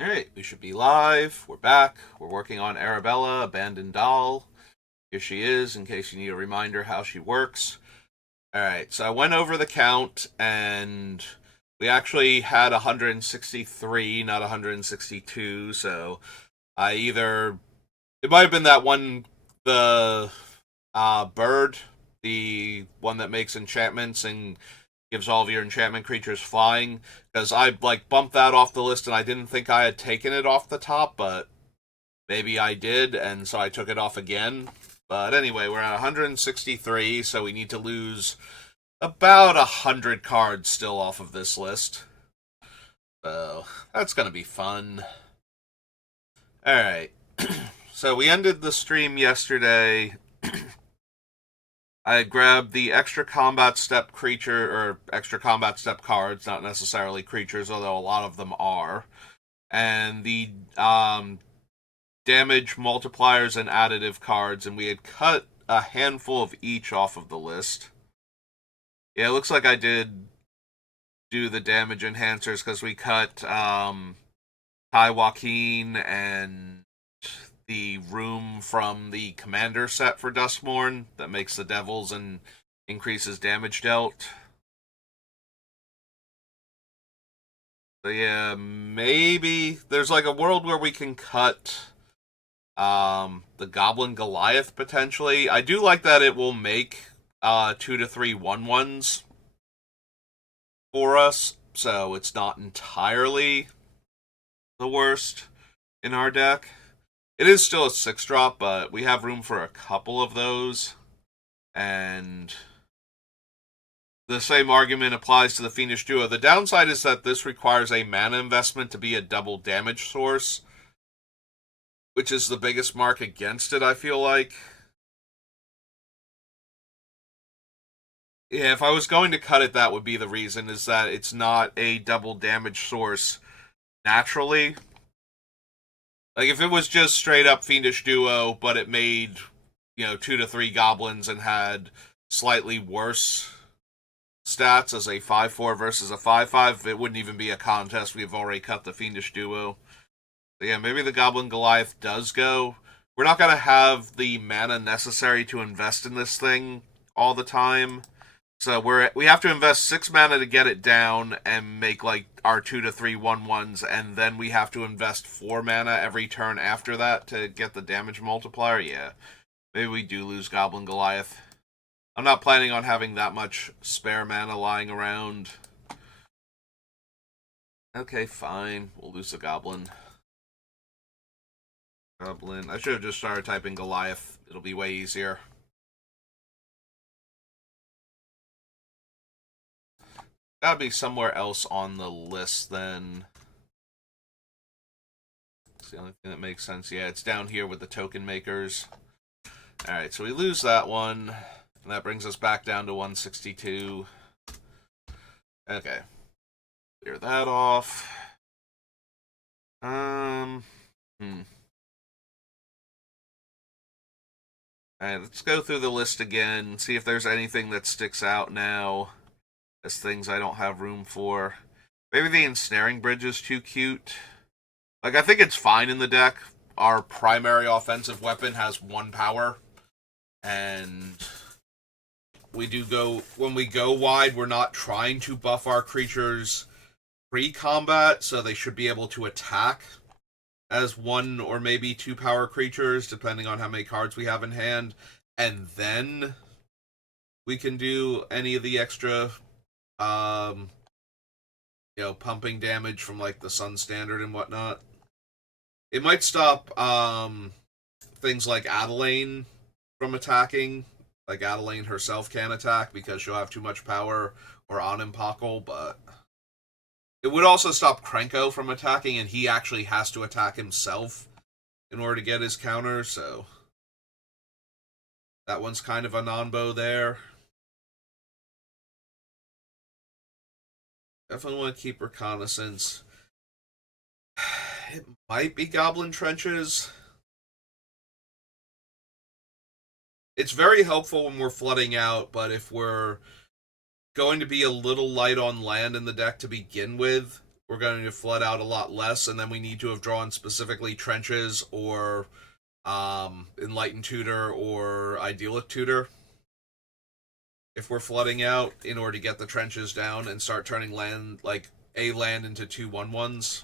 Alright, we should be live. We're back. We're working on Arabella, Abandoned Doll. Here she is, in case you need a reminder how she works. Alright, so I went over the count, and we actually had 163, not 162, so I either... It might have been that one, the bird, the one that makes enchantments and gives all of your enchantment creatures flying, because I bumped that off the list and I didn't think I had taken it off the top, but maybe I did, and so I took it off again. But anyway, we're at 163, so we need to lose about 100 cards still off of this list. So that's gonna be fun. Alright. So we ended the stream yesterday. I grabbed the extra combat step creature, or extra combat step cards, not necessarily creatures, although a lot of them are, and the damage multipliers and additive cards, and we had cut a handful of each off of the list. Yeah, it looks like I did do the damage enhancers because we cut Kai Joaquin and the room from the commander set for Duskmourn that makes the devils and increases damage dealt. So yeah, maybe there's like a world where we can cut the Goblin Goliath potentially. I do like that it will make 2 to 3 1/1s for us, so it's not entirely the worst in our deck. It is still a 6-drop, but we have room for a couple of those. And the same argument applies to the Fiendish Duo. The downside is that this requires a mana investment to be a double damage source, which is the biggest mark against it, I feel like. Yeah, if I was going to cut it, that would be the reason, is that it's not a double damage source naturally. Like, if it was just straight up Fiendish Duo, but it made, 2 to 3 goblins and had slightly worse stats as a 5/4 versus a 5/5, it wouldn't even be a contest. We've already cut the Fiendish Duo. But yeah, maybe the Goblin Goliath does go. We're not going to have the mana necessary to invest in this thing all the time. So we have to invest 6 mana to get it down and make like our 2 to 3 1/1s, and then we have to invest 4 mana every turn after that to get the damage multiplier. Yeah, maybe we do lose Goblin Goliath. I'm not planning on having that much spare mana lying around. Okay, fine. We'll lose the Goblin. I should have just started typing Goliath. It'll be way easier. Gotta be somewhere else on the list then. It's the only thing that makes sense. Yeah, it's down here with the token makers. Alright, so we lose that one. And that brings us back down to 162. Okay. Clear that off. Alright, let's go through the list again, see if there's anything that sticks out now as things I don't have room for. Maybe the Ensnaring Bridge is too cute. Like, I think it's fine in the deck. Our primary offensive weapon has 1 power. And when we go wide, we're not trying to buff our creatures pre-combat, so they should be able to attack as 1 or maybe 2 power creatures, depending on how many cards we have in hand. And then we can do any of the extra pumping damage from like the Sun Standard and whatnot. It might stop things like Adelaine from attacking. Like, Adelaine herself can't attack because she'll have too much power, or Animpockle, but it would also stop Krenko from attacking, and he actually has to attack himself in order to get his counter, so that one's kind of a non-bow there. Definitely want to keep Reconnaissance. It might be Goblin Trenches. It's very helpful when we're flooding out, but if we're going to be a little light on land in the deck to begin with, we're going to flood out a lot less, and then we need to have drawn specifically trenches or enlightened tutor or idyllic tutor if we're flooding out in order to get the trenches down and start turning land like a land into 2/1/1s.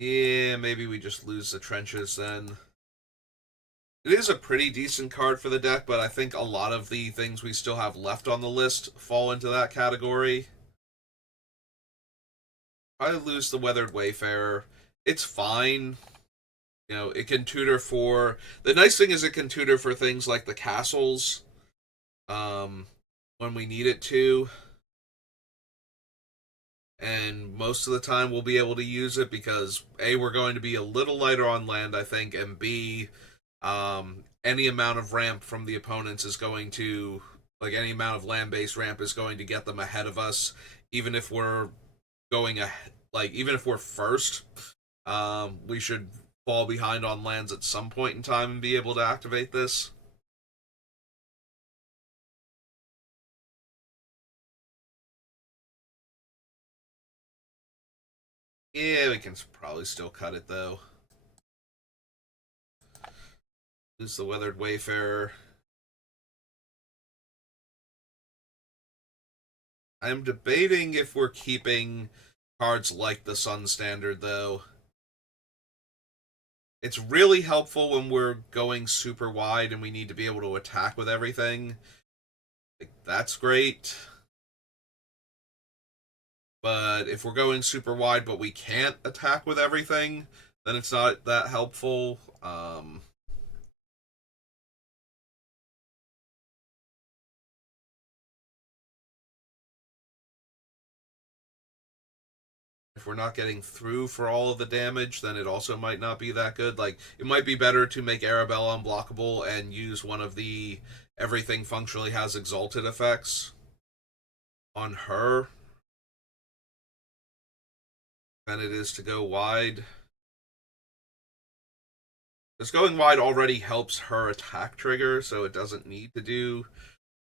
Yeah, maybe we just lose the trenches then. It is a pretty decent card for the deck, but I think a lot of the things we still have left on the list fall into that category. I lose the Weathered Wayfarer. It's fine. You know, it can tutor for. The nice thing is it can tutor for things like the castles um, when we need it to. And most of the time we'll be able to use it because A, we're going to be a little lighter on land, I think, and B, any amount of ramp from the opponents is going to, like any amount of land-based ramp is going to get them ahead of us, even if we're going even if we're first, we should fall behind on lands at some point in time and be able to activate this. Yeah, we can probably still cut it though. Lose the Weathered Wayfarer. I'm debating if we're keeping cards like the Sun Standard, though. It's really helpful when we're going super wide and we need to be able to attack with everything. Like, that's great. But if we're going super wide but we can't attack with everything, then it's not that helpful. If we're not getting through for all of the damage, then it also might not be that good. Like, it might be better to make Arabella unblockable and use one of the everything functionally has exalted effects on her than it is to go wide. Because going wide already helps her attack trigger, so it doesn't need to do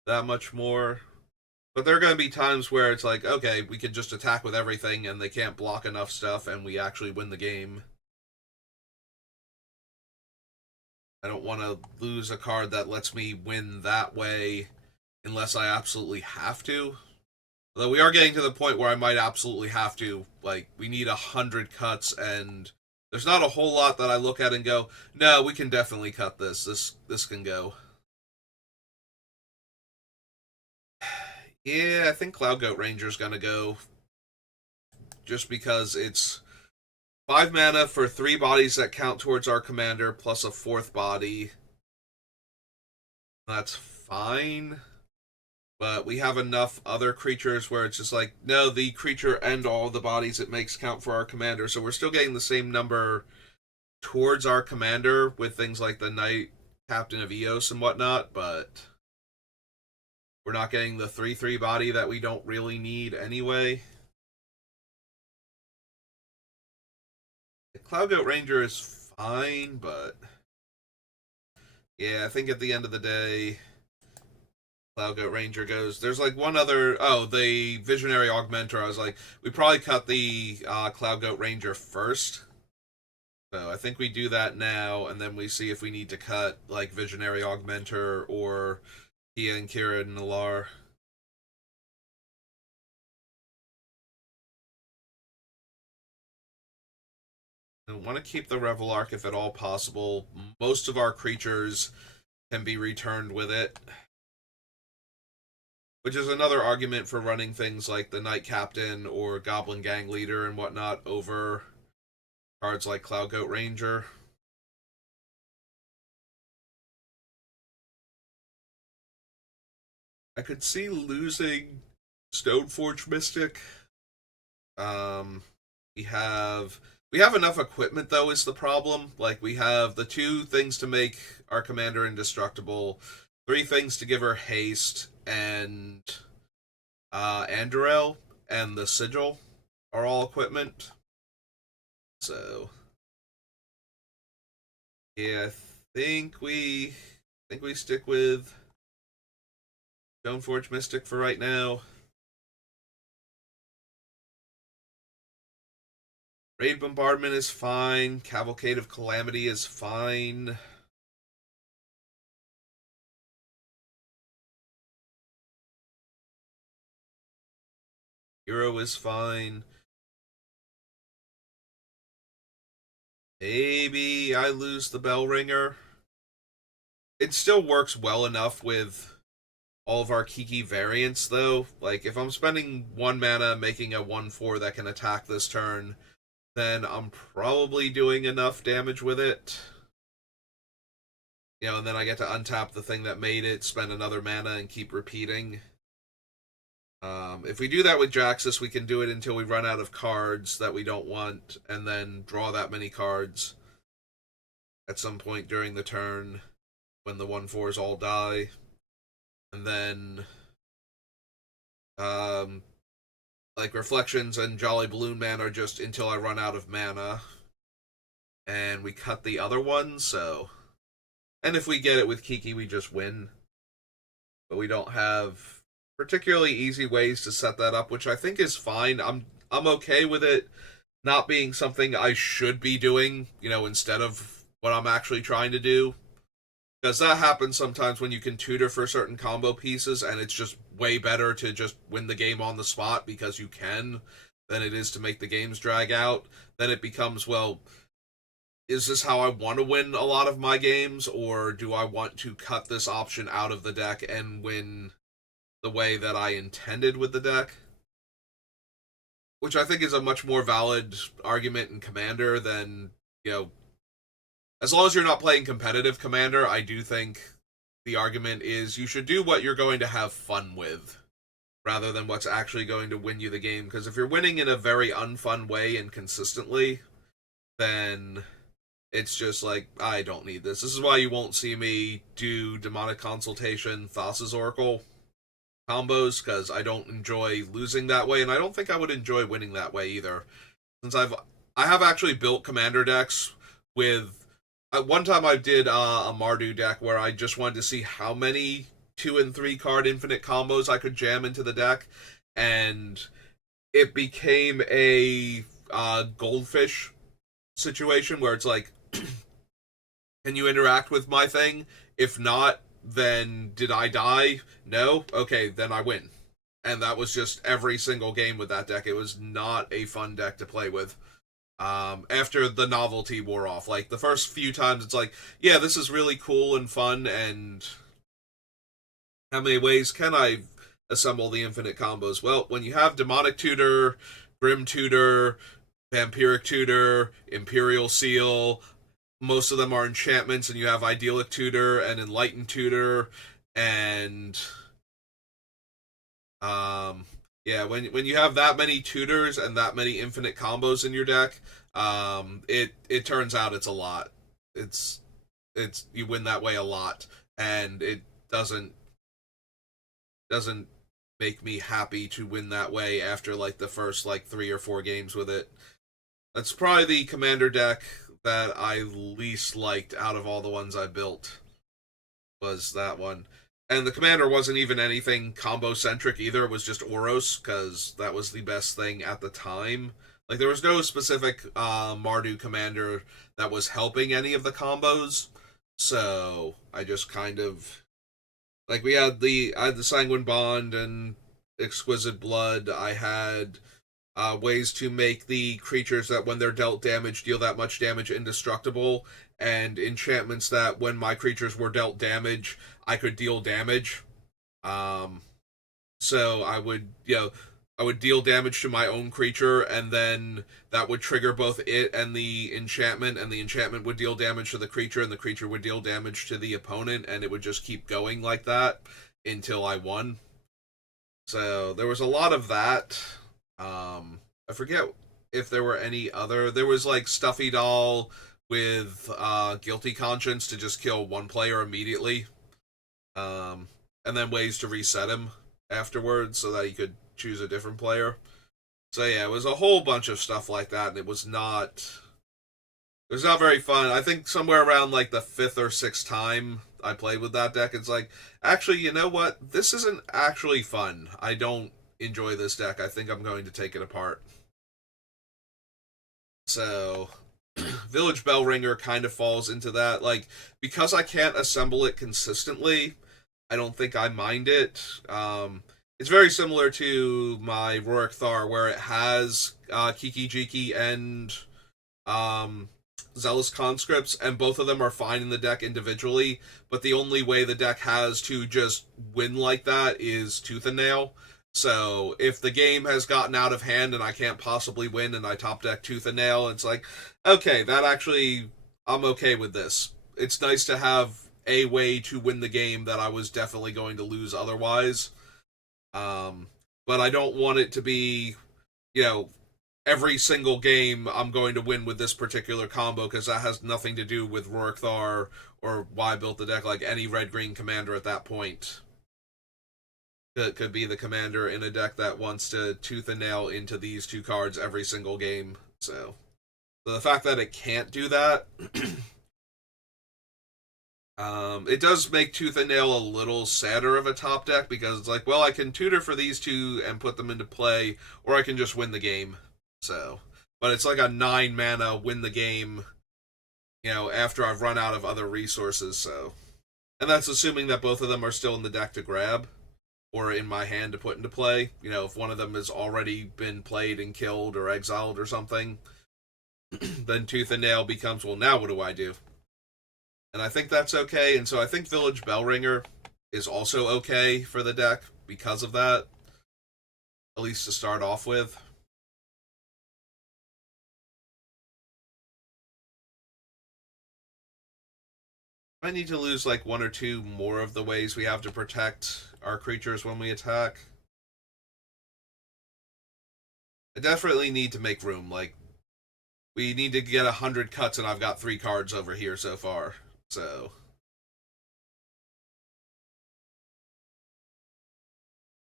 that much more. But there are going to be times where it's like, okay, we can just attack with everything and they can't block enough stuff and we actually win the game. I don't want to lose a card that lets me win that way unless I absolutely have to. Although we are getting to the point where I might absolutely have to. Like, we need 100 cuts, and there's not a whole lot that I look at and go, no, we can definitely cut this. This can go. Yeah, I think Cloud Goat Ranger's gonna go. Just because it's 5 mana for 3 bodies that count towards our commander, plus a fourth body. That's fine. But we have enough other creatures where it's just like, no, the creature and all the bodies it makes count for our commander. So we're still getting the same number towards our commander with things like the Knight Captain of Eos and whatnot, but we're not getting the 3/3 body that we don't really need anyway. The Cloud Goat Ranger is fine, but yeah, I think at the end of the day, Cloud Goat Ranger goes. There's like one other. Oh, the Visionary Augmenter. I was like, we probably cut the Cloud Goat Ranger first. So I think we do that now, and then we see if we need to cut like Visionary Augmenter or Kia and Kira and Nalar. I want to keep the Revel Arc if at all possible. Most of our creatures can be returned with it, which is another argument for running things like the Knight Captain or Goblin Gang Leader and whatnot over cards like Cloud Goat Ranger. I could see losing Stoneforge Mystic. Um, we have we have enough equipment though is the problem. Like we have the 2 things to make our commander indestructible, 3 things to give her haste, and Andorel and the sigil are all equipment. So yeah, think we stick with Stoneforge Mystic for right now. Raid Bombardment is fine. Cavalcade of Calamity is fine. Hero is fine. Maybe I lose the Bell Ringer. It still works well enough with all of our Kiki variants, though. Like, if I'm spending 1 mana making a 1/4 that can attack this turn, then I'm probably doing enough damage with it. You know, and then I get to untap the thing that made it, spend another mana, and keep repeating. If we do that with Jaxus, we can do it until we run out of cards that we don't want, and then draw that many cards at some point during the turn when the 1/4s all die. And then, like Reflections and Jolly Balloon Man are just until I run out of mana. And we cut the other one, so. And if we get it with Kiki, we just win. But we don't have particularly easy ways to set that up, which I think is fine. I'm okay with it not being something I should be doing, you know, instead of what I'm actually trying to do. Because that happens sometimes when you can tutor for certain combo pieces, and it's just way better to just win the game on the spot because you can than it is to make the games drag out. Then it becomes, well, is this how I want to win a lot of my games, or do I want to cut this option out of the deck and win the way that I intended with the deck? Which I think is a much more valid argument in Commander than, you know, as long as you're not playing competitive Commander, I do think the argument is you should do what you're going to have fun with rather than what's actually going to win you the game. Because if you're winning in a very unfun way and consistently, then it's just like, I don't need this. This is why you won't see me do Demonic Consultation, Thassa's Oracle combos, because I don't enjoy losing that way, and I don't think I would enjoy winning that way either. Since I have actually built Commander decks with one time I did a Mardu deck where I just wanted to see how many 2 and 3 card infinite combos I could jam into the deck, and it became a goldfish situation where it's like, can you interact with my thing? If not, then did I die? No? Okay, then I win. And that was just every single game with that deck. It was not a fun deck to play with. After the novelty wore off. Like, the first few times, it's like, yeah, this is really cool and fun, and how many ways can I assemble the infinite combos? Well, when you have Demonic Tutor, Grim Tutor, Vampiric Tutor, Imperial Seal, most of them are enchantments, and you have Idyllic Tutor and Enlightened Tutor, and yeah, when you have that many tutors and that many infinite combos in your deck, it turns out it's a lot. It's you win that way a lot, and it doesn't make me happy to win that way after like the first like 3 or 4 games with it. That's probably the commander deck that I least liked out of all the ones I built, was that one. And the commander wasn't even anything combo centric either. It was just Oros, because that was the best thing at the time. Like, there was no specific Mardu commander that was helping any of the combos. So I just kind of, like, I had the Sanguine Bond and Exquisite Blood. I had ways to make the creatures that when they're dealt damage deal that much damage indestructible, and enchantments that when my creatures were dealt damage I could deal damage. So I would deal damage to my own creature, and then that would trigger both it and the enchantment would deal damage to the creature, and the creature would deal damage to the opponent, and it would just keep going like that until I won. So there was a lot of that. I forget if there were any other. There was like Stuffy Doll with Guilty Conscience to just kill one player immediately, and then ways to reset him afterwards so that he could choose a different player. So yeah, it was a whole bunch of stuff like that, and it was not It was not very fun. I think somewhere around like the fifth or sixth time I played with that deck, it's like, actually, you know what? This isn't actually fun. I don't enjoy this deck. I think I'm going to take it apart. So, Village Bellringer kind of falls into that. Like, because I can't assemble it consistently, I don't think I mind it. It's very similar to my Rorik Thar, where it has Kiki Jiki and um, Zealous Conscripts, and both of them are fine in the deck individually, but the only way the deck has to just win like that is Tooth and Nail. So if the game has gotten out of hand and I can't possibly win and I top deck Tooth and Nail, it's like, okay, that actually, I'm okay with this. It's nice to have a way to win the game that I was definitely going to lose otherwise. Um, but I don't want it to be, you know, every single game I'm going to win with this particular combo because that has nothing to do with Rorik Thar or why I built the deck. Like any red green commander at that point could be the commander in a deck that wants to tooth and nail into these two cards every single game. So the fact that it can't do that, it does make Tooth and Nail a little sadder of a top deck because it's like, well, I can tutor for these two and put them into play, or I can just win the game. So, but it's like a 9 mana win the game, after I've run out of other resources. So, and that's assuming that both of them are still in the deck to grab or in my hand to put into play. If one of them has already been played and killed or exiled or something, then Tooth and Nail becomes, well, now what do I do? And I think that's okay. And so I think Village Bellringer is also okay for the deck because of that, at least to start off with. I need to lose like one or two more of the ways we have to protect our creatures when we attack. I definitely need to make room. Like, we need to get 100 cuts, and I've got 3 cards over here so far. So,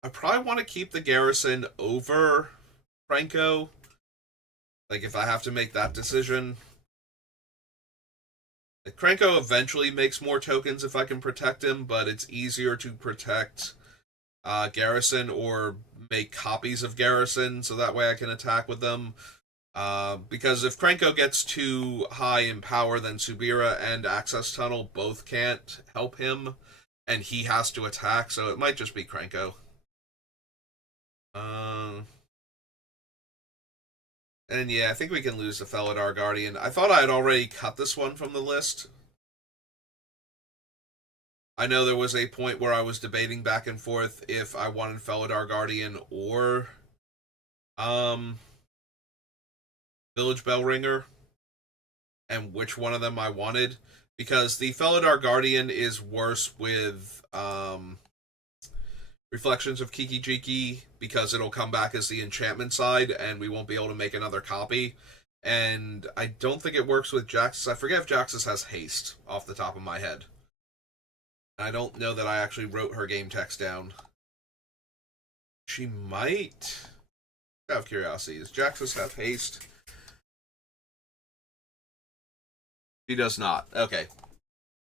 I probably want to keep the Garrison over Franco. Like, if I have to make that decision. Krenko eventually makes more tokens if I can protect him, but it's easier to protect Garrison or make copies of Garrison so that way I can attack with them. Because if Krenko gets too high in power, then Subira and Access Tunnel both can't help him, and he has to attack, so it might just be Krenko. And yeah, I think we can lose the Felidar Guardian. I thought I had already cut this one from the list. I know there was a point where I was debating back and forth if I wanted Felidar Guardian or um, Village Bellringer and which one of them I wanted because the Felidar Guardian is worse with Reflections of Kiki Jiki because it'll come back as the enchantment side and we won't be able to make another copy. And I don't think it works with Jaxus. I forget if Jaxus has haste off the top of my head. I don't know that I actually wrote her game text down. She might. Out of curiosity, does Jaxus have haste? She does not. Okay.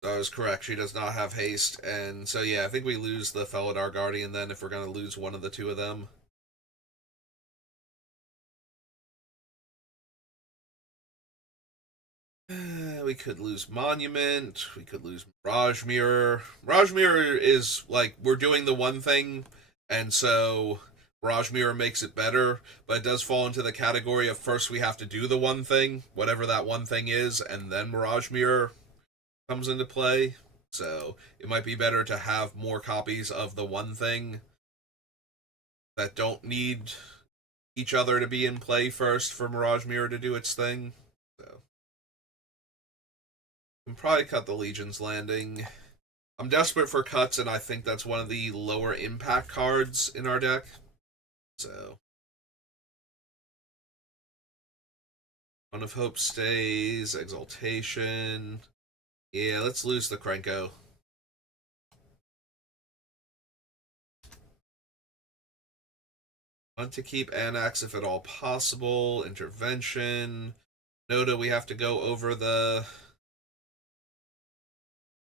I was correct. She does not have haste. And so, yeah, I think we lose the Felidar Guardian then if we're going to lose one of the two of them. We could lose Monument. We could lose Mirage Mirror. Mirage Mirror is like, we're doing the one thing, and so Mirage Mirror makes it better, but it does fall into the category of first we have to do the one thing, whatever that one thing is, and then Mirage Mirror comes into play. So it might be better to have more copies of the one thing that don't need each other to be in play first for Mirage Mirror to do its thing. So can probably cut the Legion's Landing. I'm desperate for cuts, and I think that's one of the lower impact cards in our deck. So, One of Hope stays, Exaltation. Yeah, let's lose the Krenko. Want to keep Annex if at all possible. Intervention. Noda, we have to go over the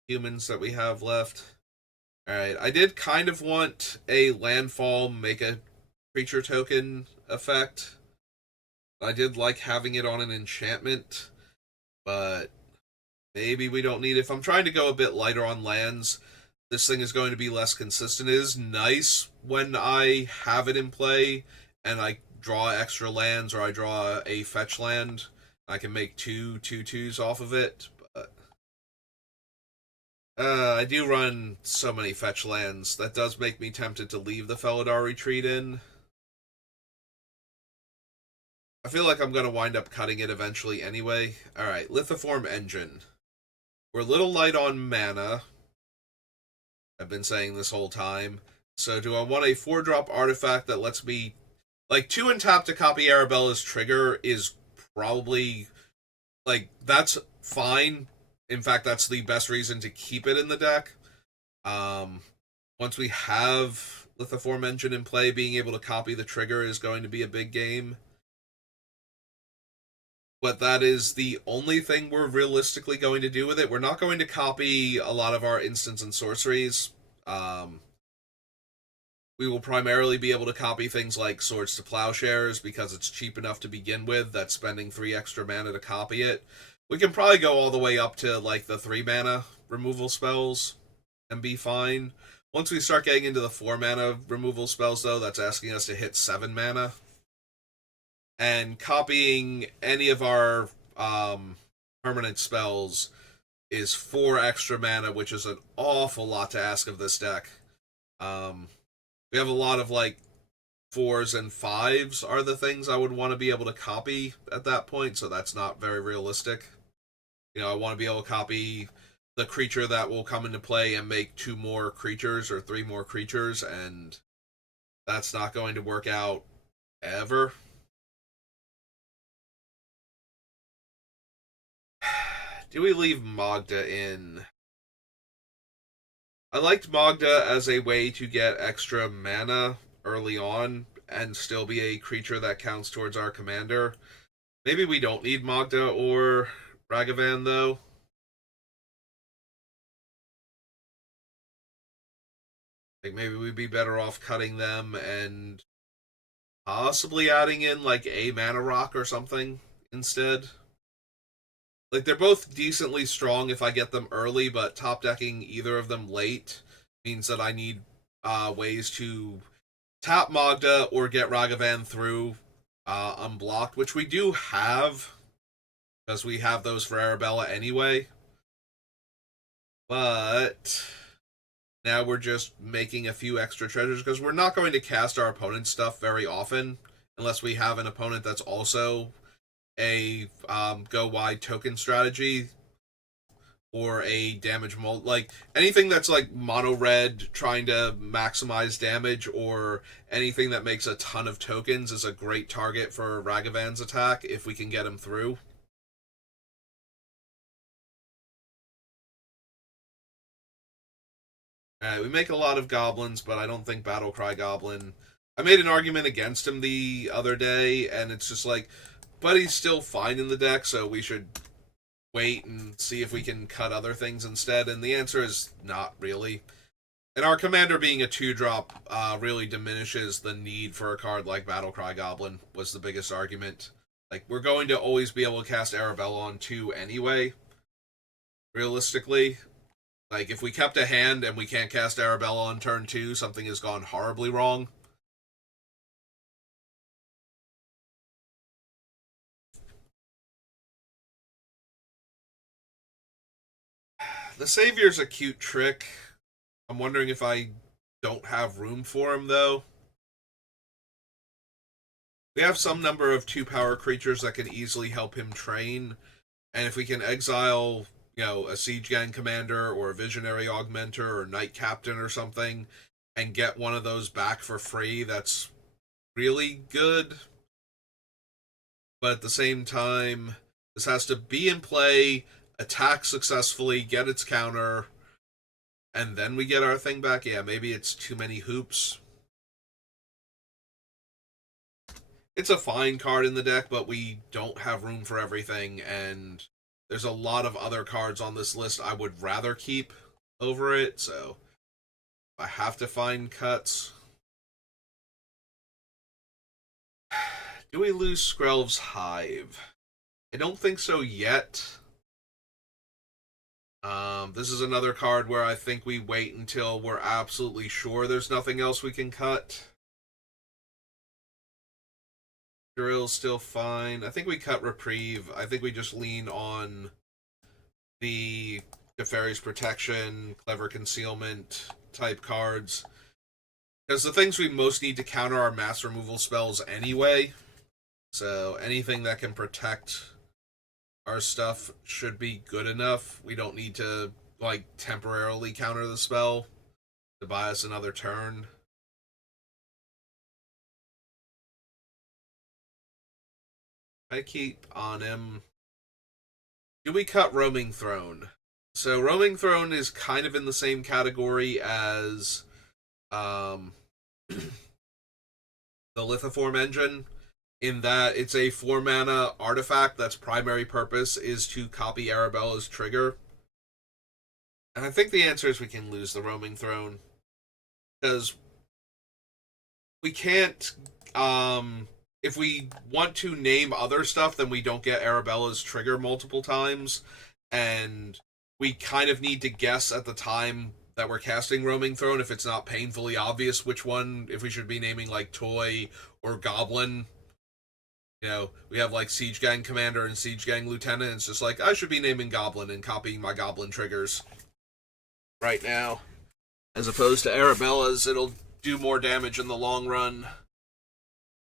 humans that we have left. Alright, I did kind of want a landfall make a creature token effect. I did like having it on an enchantment, but maybe we don't need it. If I'm trying to go a bit lighter on lands, this thing is going to be less consistent. It is nice when I have it in play and I draw extra lands or I draw a fetch land. I can make 2/2/2s off of it. But I do run so many fetch lands. That does make me tempted to leave the Felidar Retreat in. I feel like I'm going to wind up cutting it eventually anyway. Alright, Lithoform Engine. We're a little light on mana. I've been saying this whole time. So do I want a 4-drop artifact that lets me... Like, 2 and tap to copy Arabella's trigger is probably... Like, that's fine. In fact, that's the best reason to keep it in the deck. Once we have Lithoform Engine in play, being able to copy the trigger is going to be a big game. But that is the only thing we're realistically going to do with it. We're not going to copy a lot of our instants and sorceries. We will primarily be able to copy things like Swords to Plowshares because it's cheap enough to begin with that spending 3 extra mana to copy it. We can probably go all the way up to like the 3 mana removal spells and be fine. Once we start getting into the 4 mana removal spells, though, that's asking us to hit 7 mana. And copying any of our permanent spells is 4 extra mana, which is an awful lot to ask of this deck. We have a lot of like 4s and 5s are the things I would want to be able to copy at that point, so that's not very realistic. You know, I want to be able to copy the creature that will come into play and make 2 more creatures or 3 more creatures, and that's not going to work out ever. Do we leave Magda in? I liked Magda as a way to get extra mana early on and still be a creature that counts towards our commander. Maybe we don't need Magda or Ragavan, though. Like, maybe we'd be better off cutting them and possibly adding in, like, a Mana Rock or something instead. Like, they're both decently strong if I get them early, but top decking either of them late means that I need ways to tap Magda or get Ragavan through unblocked, which we do have, because we have those for Arabella anyway. But now we're just making a few extra treasures, because we're not going to cast our opponent's stuff very often, unless we have an opponent that's also a go wide token strategy or a damage like anything that's like mono red trying to maximize damage, or anything that makes a ton of tokens is a great target for Ragavan's attack if we can get him through. Alright, we make a lot of goblins, but I don't think Battlecry Goblin... I made an argument against him the other day, and it's just like, but he's still fine in the deck, so we should wait and see if we can cut other things instead, and the answer is not really. And our commander being a 2-drop really diminishes the need for a card like Battlecry Goblin, was the biggest argument. Like, we're going to always be able to cast Arabella on 2 anyway, realistically. Like, if we kept a hand and we can't cast Arabella on turn 2, something has gone horribly wrong. The Savior's a cute trick. I'm wondering if I don't have room for him, though. We have some number of 2-power creatures that can easily help him train, and if we can exile, you know, a Siege Gang Commander or a Visionary Augmenter or Knight Captain or something, and get one of those back for free, that's really good. But at the same time, this has to be in play, attack successfully, get its counter, and then we get our thing back. Yeah, maybe it's too many hoops. it's a fine card in the deck, but we don't have room for everything, and there's a lot of other cards on this list I would rather keep over it, so I have to find cuts. Do we lose Skrelv's Hive? I don't think so yet. This is another card where I think we wait until we're absolutely sure there's nothing else we can cut. Drill's still fine. I think we cut Reprieve. I think we just lean on the Teferi's Protection, Clever Concealment type cards. Because the things we most need to counter are mass removal spells anyway. So anything that can protect our stuff should be good enough. We don't need to, like, temporarily counter the spell to buy us another turn. I keep on him. Do we cut Roaming Throne? So Roaming Throne is kind of in the same category as the Lithoform engine, in that it's a 4-mana artifact that's primary purpose is to copy Arabella's trigger. And I think the answer is we can lose the Roaming Throne. Because we can't, if we want to name other stuff, then we don't get Arabella's trigger multiple times. And we kind of need to guess at the time that we're casting Roaming Throne if it's not painfully obvious which one, if we should be naming like Toy or Goblin. You know, we have like Siege Gang Commander and Siege Gang Lieutenant. It's just like, I should be naming Goblin and copying my Goblin triggers right now. As opposed to Arabella's, it'll do more damage in the long run.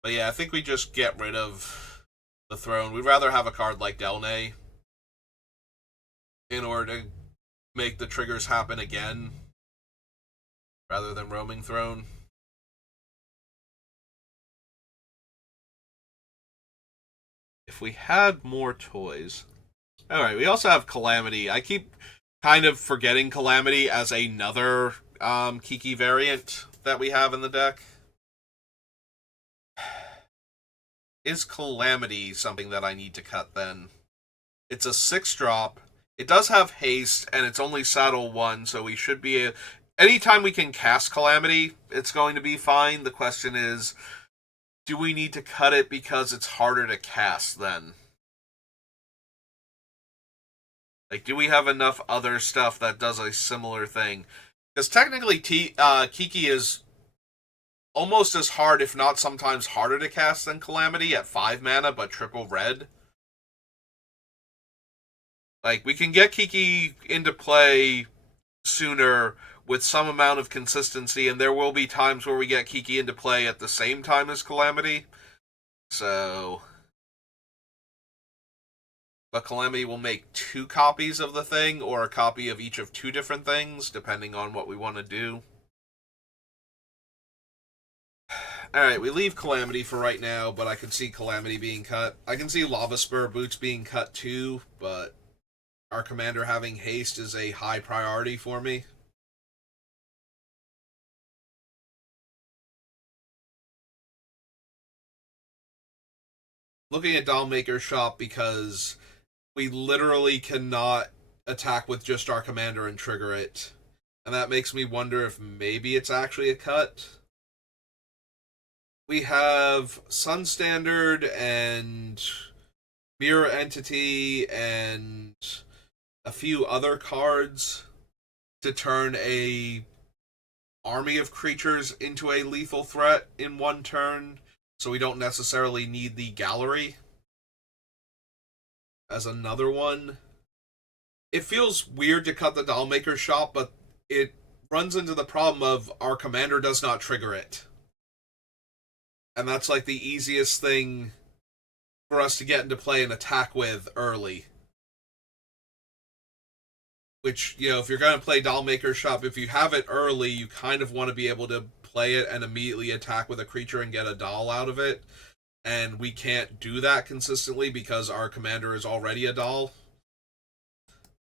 But yeah, I think we just get rid of the throne. We'd rather have a card like Delnay in order to make the triggers happen again, rather than Roaming Throne. If we had more toys. Alright, we also have Calamity. I keep kind of forgetting Calamity as another Kiki variant that we have in the deck. Is Calamity something that I need to cut then? It's a 6-drop. It does have haste, and it's only saddle 1, so we should be... Anytime we can cast Calamity, it's going to be fine. The question is, do we need to cut it because it's harder to cast then? Like, do we have enough other stuff that does a similar thing? Because technically, Kiki is almost as hard, if not sometimes harder to cast than Calamity at 5 mana, but triple red. Like, we can get Kiki into play sooner with some amount of consistency, and there will be times where we get Kiki into play at the same time as Calamity. So... But Calamity will make 2 copies of the thing, or a copy of each of 2 different things, depending on what we want to do. Alright, we leave Calamity for right now, but I can see Calamity being cut. I can see Lava Spur Boots being cut too, but our commander having haste is a high priority for me. Looking at Dollmaker's Shop because we literally cannot attack with just our commander and trigger it. And that makes me wonder if maybe it's actually a cut. We have Sun Standard and Mirror Entity and a few other cards to turn a army of creatures into a lethal threat in one turn, so we don't necessarily need the gallery as another one. It feels weird to cut the Dollmaker's Shop, but it runs into the problem of our commander does not trigger it. And that's like the easiest thing for us to get into play and attack with early. Which, you know, if you're going to play Dollmaker's Shop, if you have it early, you kind of want to be able to play it and immediately attack with a creature and get a doll out of it. And we can't do that consistently because our commander is already a doll.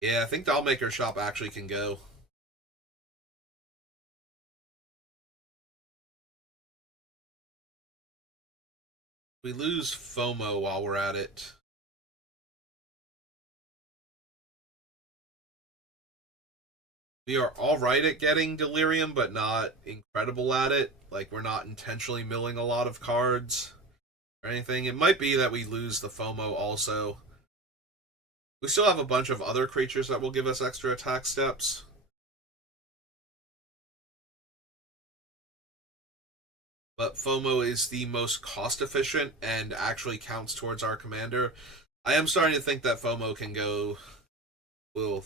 Yeah, I think Dollmaker's Shop actually can go. We lose FOMO while we're at it. We are alright at getting Delirium, but not incredible at it. Like, we're not intentionally milling a lot of cards or anything. It might be that we lose the FOMO also. We still have a bunch of other creatures that will give us extra attack steps. But FOMO is the most cost efficient and actually counts towards our commander. I am starting to think that FOMO can go. We'll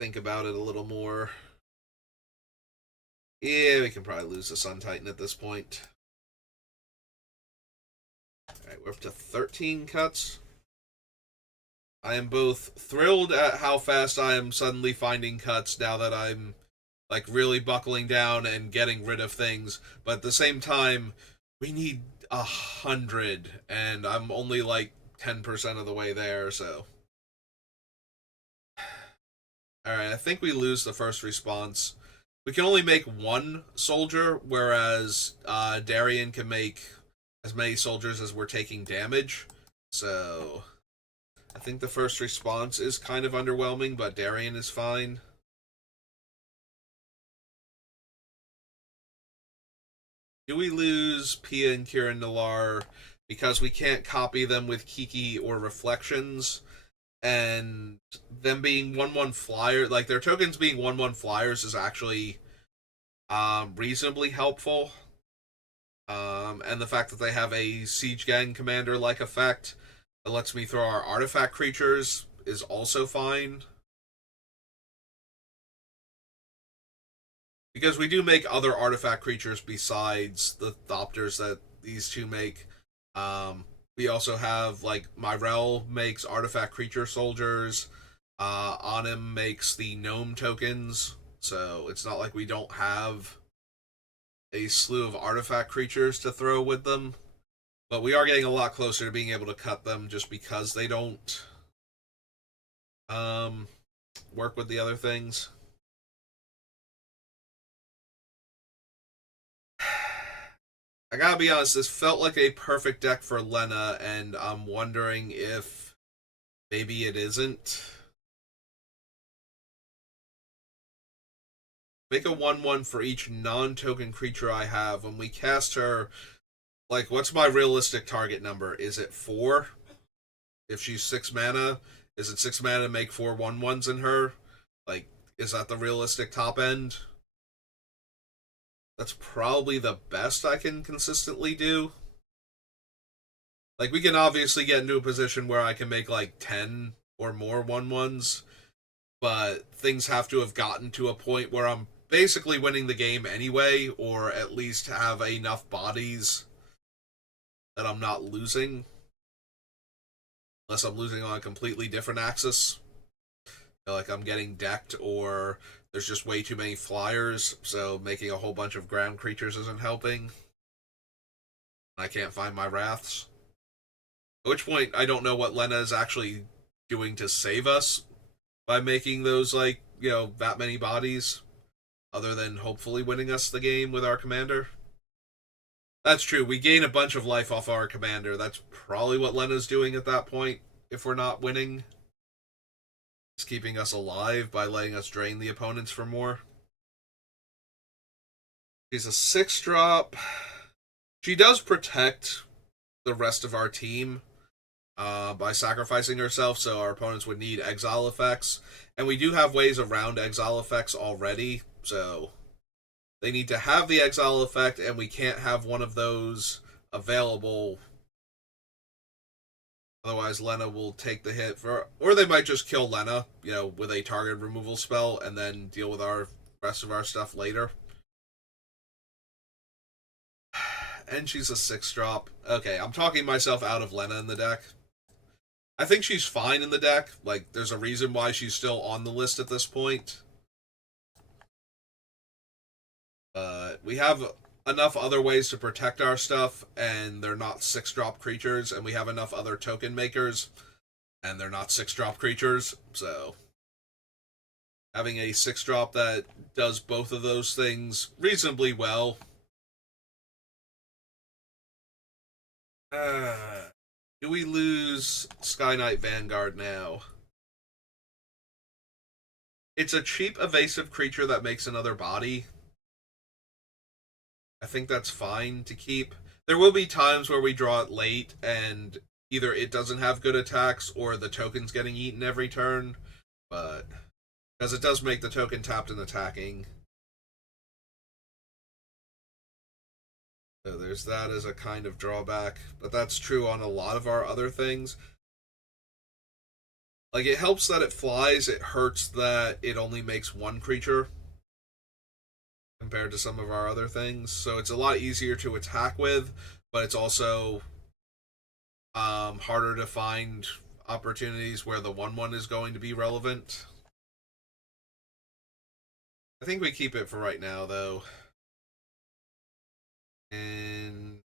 think about it a little more. Yeah, we can probably lose the Sun Titan at this point. Alright, we're up to 13 cuts. I am both thrilled at how fast I am suddenly finding cuts now that I'm like really buckling down and getting rid of things, but at the same time, we need 100, and I'm only like 10% of the way there, so. Alright, I think we lose the first response. We can only make one soldier, whereas Darien can make as many soldiers as we're taking damage. So I think the first response is kind of underwhelming, but Darien is fine. Do we lose Pia and Kieran Nalar because we can't copy them with Kiki or Reflections? And them being 1/1 flyer, like their tokens being 1/1 flyers, is actually reasonably helpful. And the fact that they have a Siege Gang commander like effect that lets me throw our artifact creatures is also fine. Because we do make other artifact creatures besides the Thopters that these two make. We also have, like, Myrel makes artifact creature soldiers. Anim makes the gnome tokens. So it's not like we don't have a slew of artifact creatures to throw with them. But we are getting a lot closer to being able to cut them just because they don't work with the other things. I gotta be honest, this felt like a perfect deck for Lena, and I'm wondering if maybe it isn't. Make a 1/1 for each non-token creature I have. When we cast her, like, what's my realistic target number? Is it 4? If she's 6 mana, is it 6 mana to make 4 1/1s in her? Like, is that the realistic top end? That's probably the best I can consistently do. Like, we can obviously get into a position where I can make like 10 or more 1/1s, but things have to have gotten to a point where I'm basically winning the game anyway, or at least have enough bodies that I'm not losing. Unless I'm losing on a completely different axis. Like I'm getting decked, or there's just way too many flyers, so making a whole bunch of ground creatures isn't helping. I can't find my wraths. At which point, I don't know what Lena is actually doing to save us by making those, like, that many bodies, other than hopefully winning us the game with our commander. That's true. We gain a bunch of life off our commander. That's probably what Lena's doing at that point, if we're not winning. It's keeping us alive by letting us drain the opponents for more. She's a 6-drop. She does protect the rest of our team by sacrificing herself, so our opponents would need exile effects. And we do have ways around exile effects already, so they need to have the exile effect, and we can't have one of those available. Otherwise, Lena will take the hit for, or they might just kill Lena, with a target removal spell, and then deal with our rest of our stuff later. And she's a 6-drop. Okay, I'm talking myself out of Lena in the deck. I think she's fine in the deck. Like, there's a reason why she's still on the list at this point. We have enough other ways to protect our stuff, and they're not 6-drop creatures, and we have enough other token makers, and they're not 6-drop creatures, so having a 6-drop that does both of those things reasonably well Uh, do we lose Sky Knight Vanguard now? It's a cheap, evasive creature that makes another body. I think that's fine to keep. There will be times where we draw it late and either it doesn't have good attacks or the token's getting eaten every turn, but because it does make the token tapped and attacking. So there's that as a kind of drawback, but that's true on a lot of our other things. Like, it helps that it flies, it hurts that it only makes one creature compared to some of our other things. So it's a lot easier to attack with, but it's also harder to find opportunities where the 1/1 is going to be relevant. I think we keep it for right now, though. And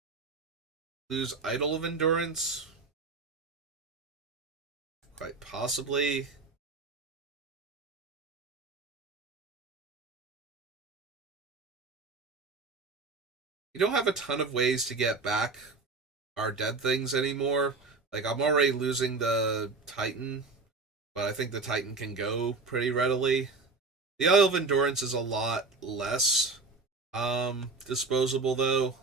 lose Idol of Endurance? Quite possibly. You don't have a ton of ways to get back our dead things anymore. Like, I'm already losing the Titan, but I think the Titan can go pretty readily. The Isle of Endurance is a lot less disposable, though,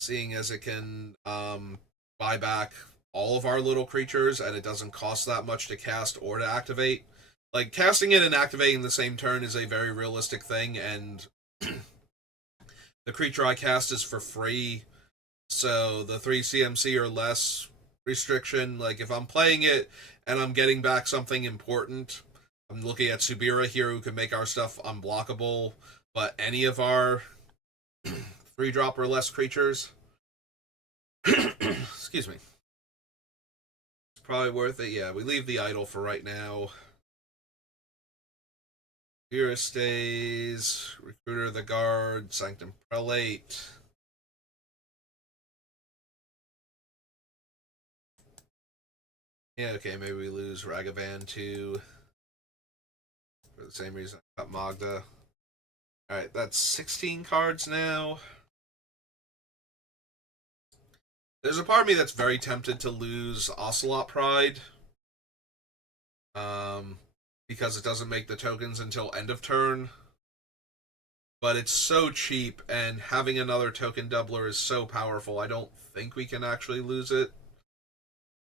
seeing as it can buy back all of our little creatures and it doesn't cost that much to cast or to activate. Like, casting it and activating the same turn is a very realistic thing, and the creature I cast is for free, so the 3 CMC or less restriction, like, if I'm playing it and I'm getting back something important, I'm looking at Subira here who can make our stuff unblockable, but any of our 3-drop or less creatures, excuse me, it's probably worth it. Yeah, we leave the idol for right now. Vera stays, Recruiter of the Guard, Sanctum Prelate. Yeah, okay, maybe we lose Ragavan too. For the same reason I got Magda. Alright, that's 16 cards now. There's a part of me that's very tempted to lose Ocelot Pride. Because it doesn't make the tokens until end of turn. But it's so cheap, and having another token doubler is so powerful, I don't think we can actually lose it.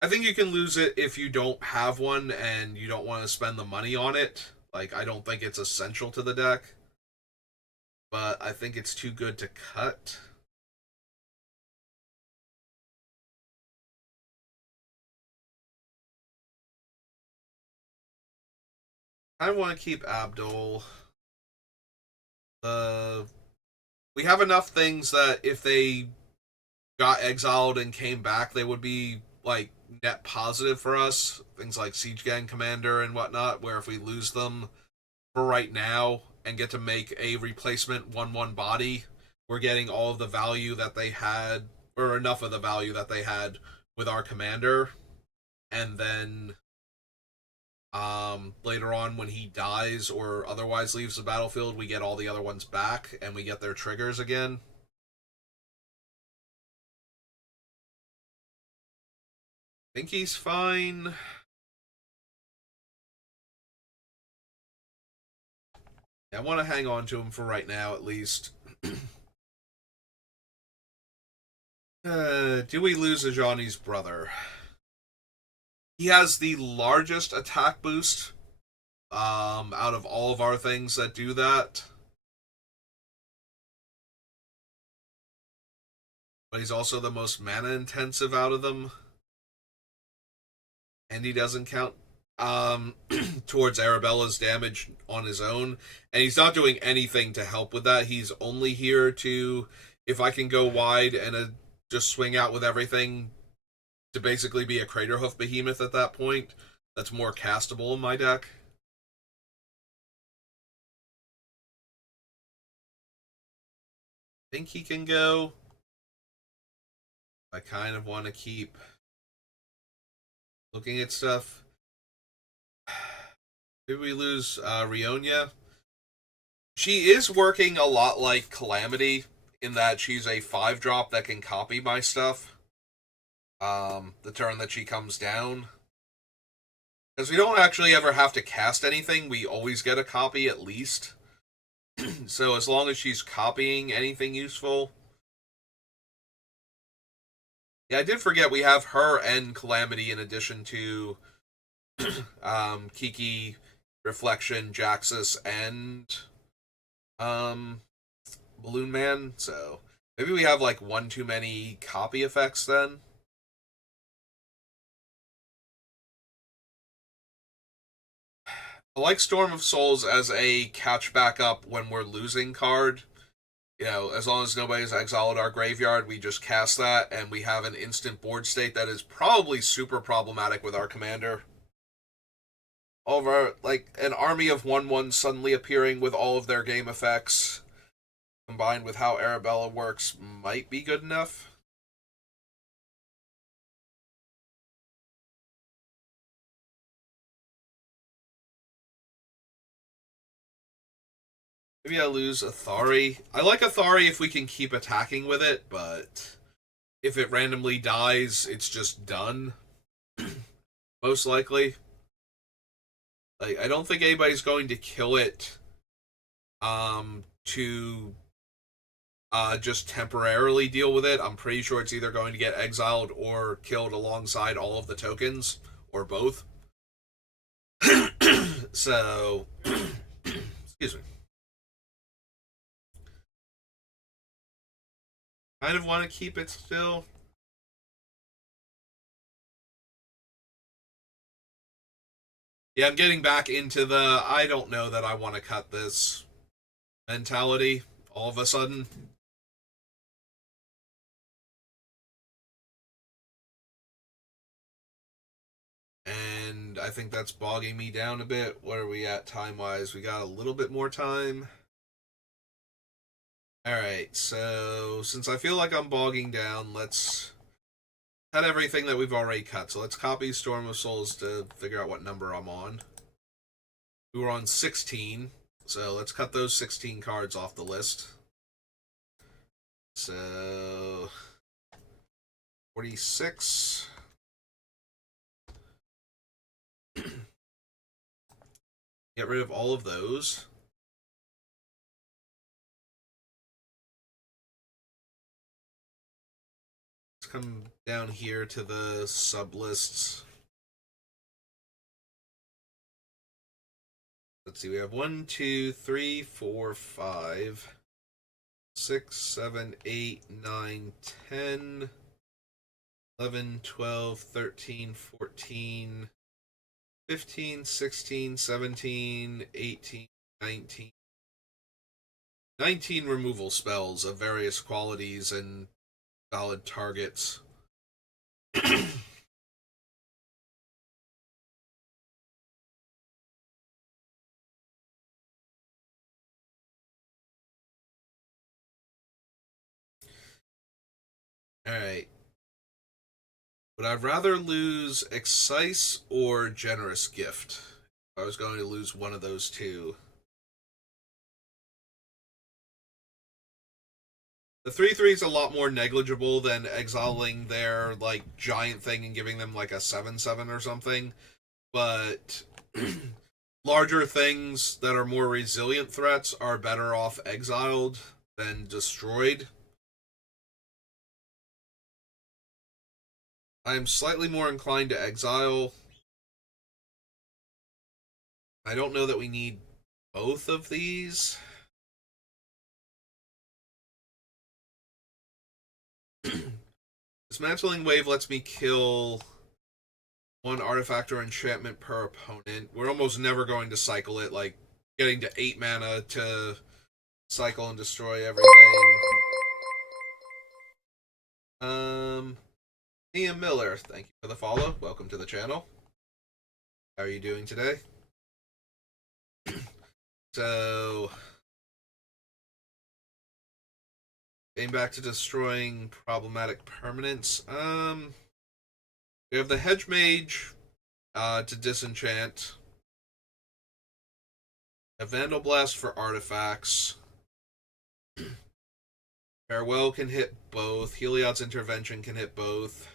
I think you can lose it if you don't have one and you don't want to spend the money on it. Like, I don't think it's essential to the deck. But I think it's too good to cut. I want to keep Abdul. We have enough things that if they got exiled and came back, they would be, like, net positive for us. Things like Siege Gang Commander and whatnot, where if we lose them for right now and get to make a replacement 1/1 body, we're getting all of the value that they had, or enough of the value that they had with our commander. And then later on, when he dies or otherwise leaves the battlefield, we get all the other ones back and we get their triggers again. I think he's fine. I want to hang on to him for right now, at least. Do we lose Ajani's brother? He has the largest attack boost out of all of our things that do that. But he's also the most mana intensive out of them. And he doesn't count towards Arabella's damage on his own. And he's not doing anything to help with that. He's only here to, if I can go wide and just swing out with everything, to basically be a Craterhoof behemoth at that point. That's more castable in my deck. I think he can go. I kind of want to keep looking at stuff. Did we lose Rionia? She is working a lot like Calamity in that she's a 5-drop that can copy my stuff. The turn that she comes down. Because we don't actually ever have to cast anything, we always get a copy at least. So as long as she's copying anything useful. Yeah, I did forget we have her and Calamity in addition to Kiki, Reflection, Jaxus, and Balloon Man. So maybe we have like one too many copy effects then. I like Storm of Souls as a catch back up when we're losing card. You know, as long as nobody's exiled our graveyard, we just cast that, and we have an instant board state that is probably super problematic with our commander. Over, like, an army of 1/1 suddenly appearing with all of their game effects, combined with how Arabella works, might be good enough. Maybe I lose Athari. I like Athari if we can keep attacking with it, but if it randomly dies, it's just done. Most likely. Like, I don't think anybody's going to kill it to just temporarily deal with it. I'm pretty sure it's either going to get exiled or killed alongside all of the tokens, or both. So, excuse me. Kind of want to keep it still. Yeah, I'm getting back into the I don't know that I want to cut this mentality all of a sudden. And I think that's bogging me down a bit. What are we at time wise? We got a little bit more time. Alright, so since I feel like I'm bogging down, let's cut everything that we've already cut. So let's copy Storm of Souls to figure out what number I'm on. We were on 16, so let's cut those 16 cards off the list. So 46. Get rid of all of those. Let's come down here to the sub lists. Let's see, we have 1, 2, 3, 4, 5, 6, 7, 8, 9, 10, 11, 12, 13, 14, 15, 16, 17, 18, 19. 19 removal spells of various qualities and valid targets. Alright. Would I rather lose Excise or Generous Gift? If I was going to lose one of those two. The 3/3 is a lot more negligible than exiling their like giant thing and giving them like a 7/7 or something. But larger things that are more resilient threats are better off exiled than destroyed. I'm slightly more inclined to exile. I don't know that we need both of these. Dismantling Wave lets me kill one artifact or enchantment per opponent. We're almost never going to cycle it, like getting to 8 mana to cycle and destroy everything. Ian Miller, thank you for the follow. Welcome to the channel. How are you doing today? So, getting back to destroying problematic permanents. We have the Hedge Mage to disenchant. A Vandal Blast for artifacts. Farewell can hit both. Heliod's Intervention can hit both.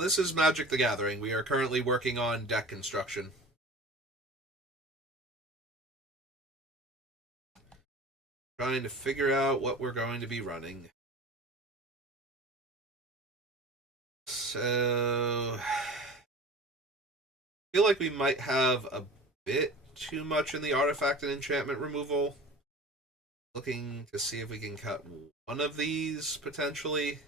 This is Magic the Gathering. We are currently working on deck construction. Trying to figure out what we're going to be running. So, I feel like we might have a bit too much in the artifact and enchantment removal. Looking to see if we can cut one of these, potentially.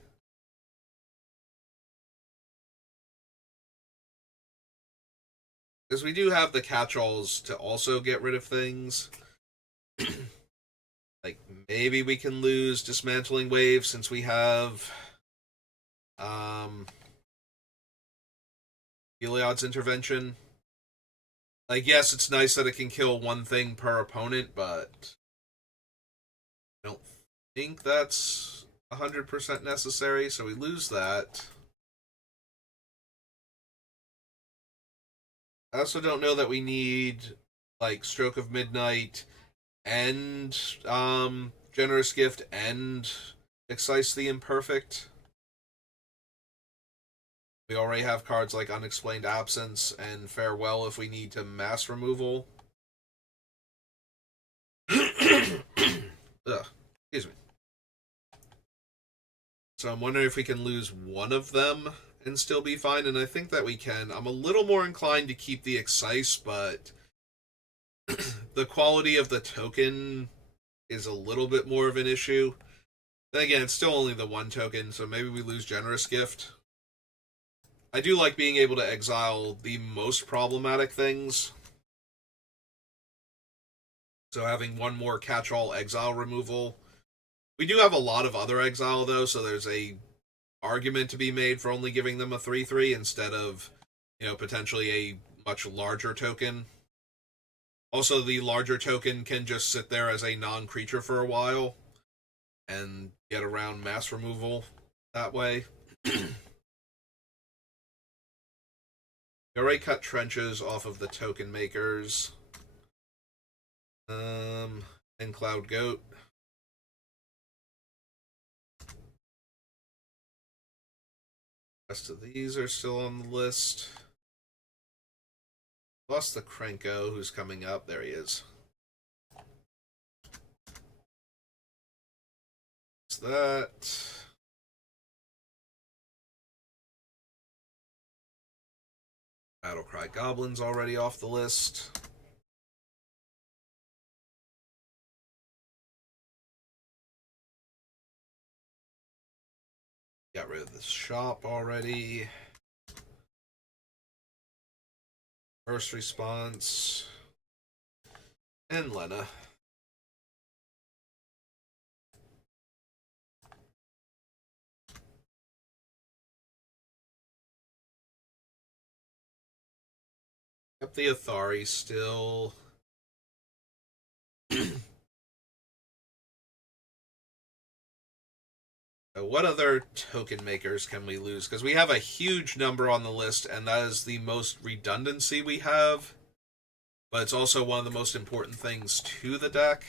Because we do have the catch-alls to also get rid of things. Like, maybe we can lose Dismantling Wave since we have Heliod's Intervention. Like, yes, it's nice that it can kill one thing per opponent, but I don't think that's 100% necessary, so we lose that. I also don't know that we need, like, Stroke of Midnight and Generous Gift and Excise the Imperfect. We already have cards like Unexplained Absence and Farewell if we need to mass removal. Ugh, excuse me. So I'm wondering if we can lose one of them and still be fine, and I think that we can. I'm a little more inclined to keep the Excise, but the quality of the token is a little bit more of an issue. Then again, it's still only the one token, so maybe we lose Generous Gift. I do like being able to exile the most problematic things. So having one more catch-all exile removal. We do have a lot of other exile, though, so there's a argument to be made for only giving them a 3/3 instead of, potentially a much larger token. Also, the larger token can just sit there as a non-creature for a while and get around mass removal that way. We already cut trenches off of the token makers. And Cloud Goat. The rest of these are still on the list. Lost the Krenko, who's coming up. There he is. What's that? Battlecry Goblin's already off the list. Got rid of the shop already. First response. And Lena. Kept the Athari still. What other token makers can we lose? Because we have a huge number on the list, and that is the most redundancy we have. But it's also one of the most important things to the deck.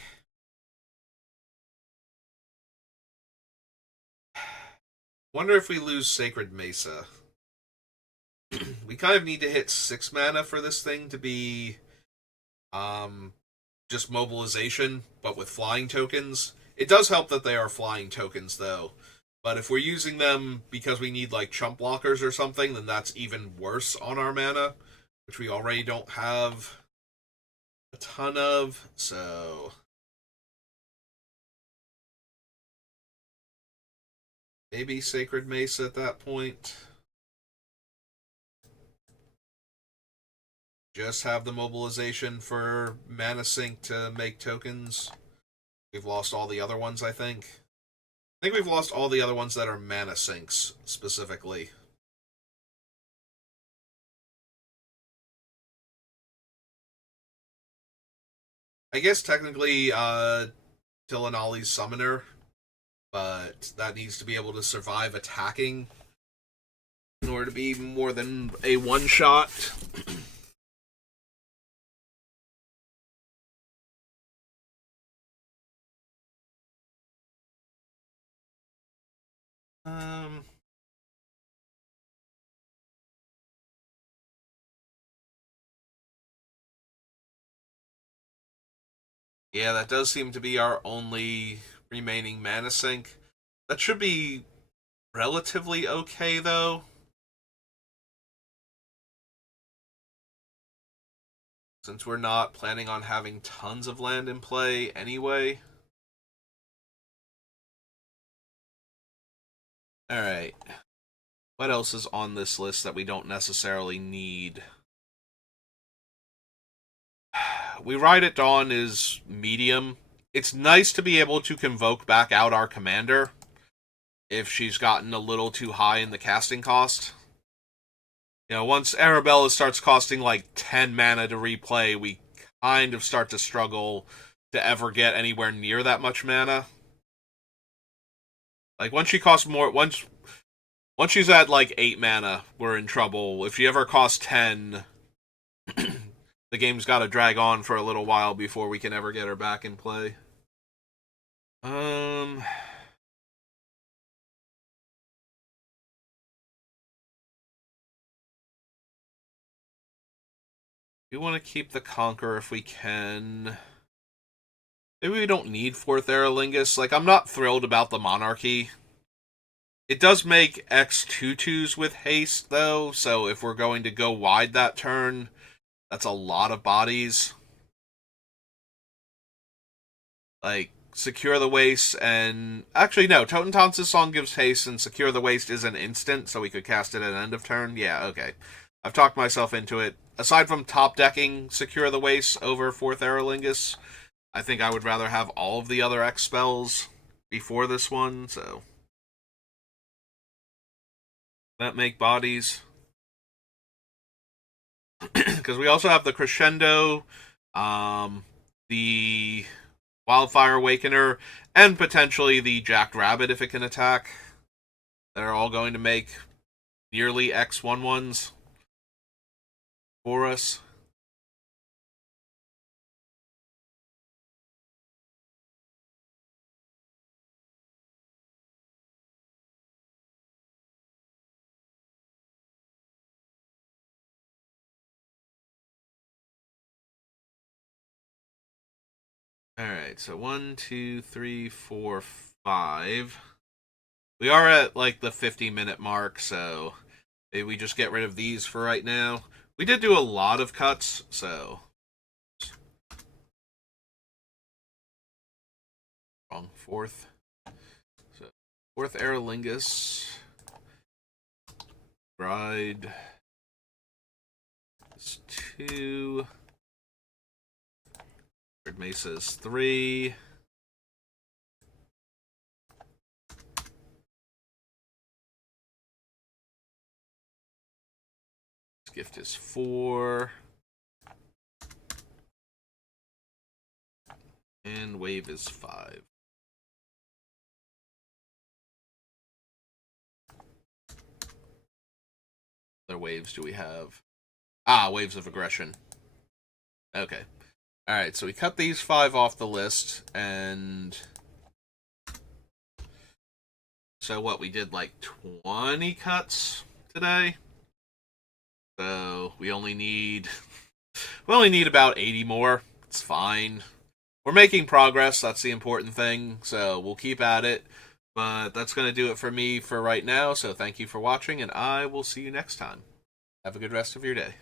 Wonder if we lose Sacred Mesa. We kind of need to hit 6 mana for this thing to be just mobilization, but with flying tokens. It does help that they are flying tokens, though. But if we're using them because we need, like, chump blockers or something, then that's even worse on our mana, which we already don't have a ton of, so... maybe Sacred Mesa at that point. Just have the mobilization for mana sink to make tokens. We've lost all the other ones, I think. I think we've lost all the other ones that are mana sinks, specifically. I guess technically, Tilanali's Summoner, but that needs to be able to survive attacking. in order to be more than a one-shot. Um... Yeah, that does seem to be our only remaining mana sink. That should be relatively okay, though. Since we're not planning on having tons of land in play anyway. Alright. What else is on this list that we don't necessarily need? We Ride at Dawn is medium. It's nice to be able to convoke back out our commander if she's gotten a little too high in the casting cost. You know, once Arabella starts costing like 10 mana to replay, we kind of start to struggle to ever get anywhere near that much mana. Like, once she costs more, once she's at like 8 mana, we're in trouble. If she ever costs 10, the game's got to drag on for a little while before we can ever get her back in play. We want to keep the Conqueror if we can. Maybe we don't need 4th Aerolingus. Like, I'm not thrilled about the Monarchy. It does make X-2-2s with haste, though, so if we're going to go wide that turn, that's a lot of bodies. Like, Secure the Waste and... Actually, no, Totentanz's Song gives haste, and Secure the Waste is an instant, so we could cast it at end of turn. Yeah, okay. I've talked myself into it. Aside from top-decking Secure the Waste over 4th Aerolingus, I think I would rather have all of the other X spells before this one, so... That make bodies. Because we also have the Crescendo, the Wildfire Awakener, and potentially the Jacked Rabbit if it can attack. That are all going to make nearly X-1-1s for us. Alright, so 1, 2, 3, 4, 5. We are at like the 50-minute mark, so maybe we just get rid of these for right now. We did do a lot of cuts, so... Wrong, 4th. So, 4th Aerolingus. Ride. Is 2. Red Mesa is 3. Gift is 4. And Wave is 5. What other waves do we have? Ah, Waves of Aggression. Okay. Alright, so we cut these 5 off the list, and... So what, we did like 20 cuts today? So we only need... We only need about 80 more. It's fine. We're making progress, that's the important thing, so we'll keep at it. But that's going to do it for me for right now, so thank you for watching, and I will see you next time. Have a good rest of your day.